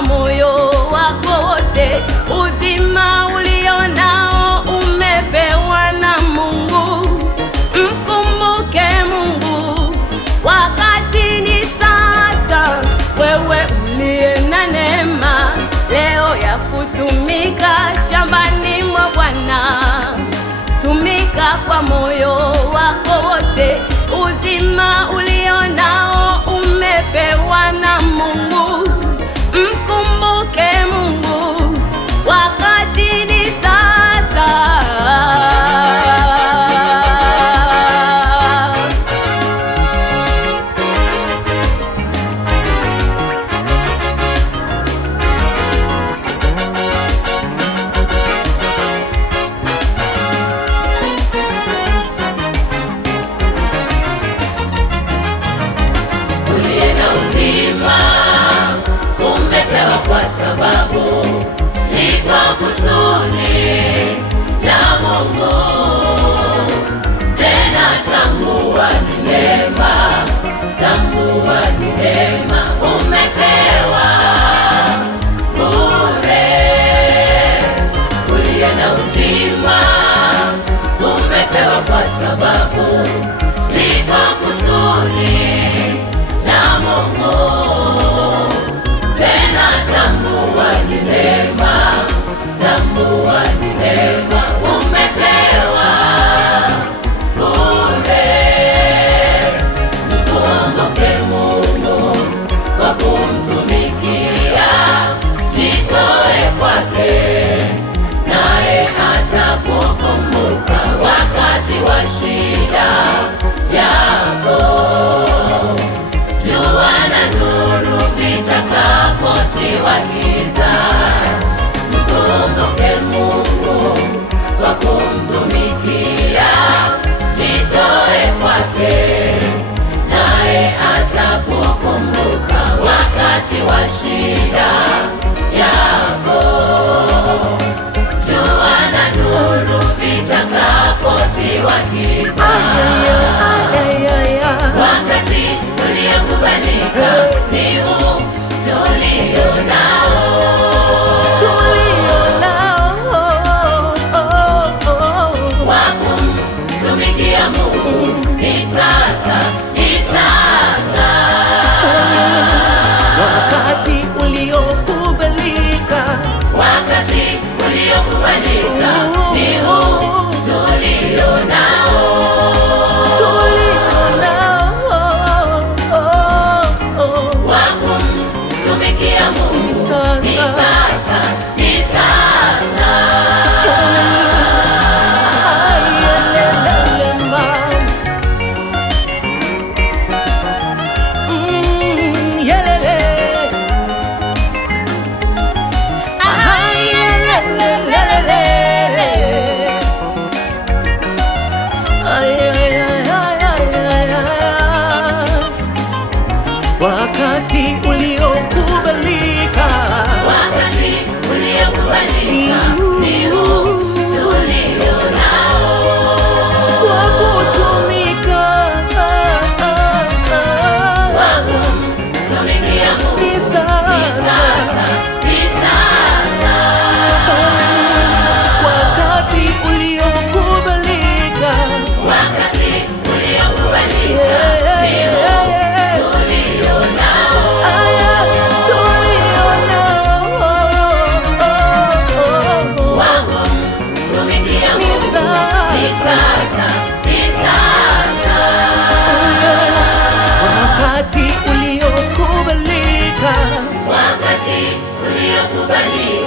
kwa moyo wako wote. Uzima ulio nao umepewa na Mungu. Mkumbuke Mungu, wakati ni sasa. Wewe uliye na neema leo ya kutumika shambani mwa Bwana, tumika kwa moyo wako wote. Uzima ulio nao umepewa na Mungu. Mkumbuke Mungu, wakati ni sasa. Kwa sababu ni kwa kusudi la Mungu. Tena tambua ni neema, tambua ni neema umepewa bure. Uliye na uzima umepewa kwa sababu ni kwa kusudi la Mungu. Tambua ni neema, tambua ni neema umepewa bure. Mkumbuke Mungu kwa kumtumikia, jitoe kwake, naye atakukumbuka wakati wa shida yako. Jua na nuru vitakapotiwa giza, mkumbuke Mungu kwa kumtumikia, jitoe kwake, naye atakukumbuka wakati wa shida yako. Jua na nuru vitakapotiwa giza, wakati uliokubalika ni huu tulio nao. Wakumtumikia Mungu ni sasa, ni sasa. Wakati uliokubalika, wakati uliokubalika ni huu tulio nao. Wakumtumikia Mungu ni sasa, ni sasa. Wakati uliokubalika, wakati uliokubalika ni huu tulio nao. wakutumika, wakumtumikia Mungu ni sasa, ni sasa. wakati uliokubalika, wakati uliokubalika ni huu tulio nao. Wakumtumikia Mungu ni sasa, ni sasa. wakati uliokubalika, wakati uliokubalika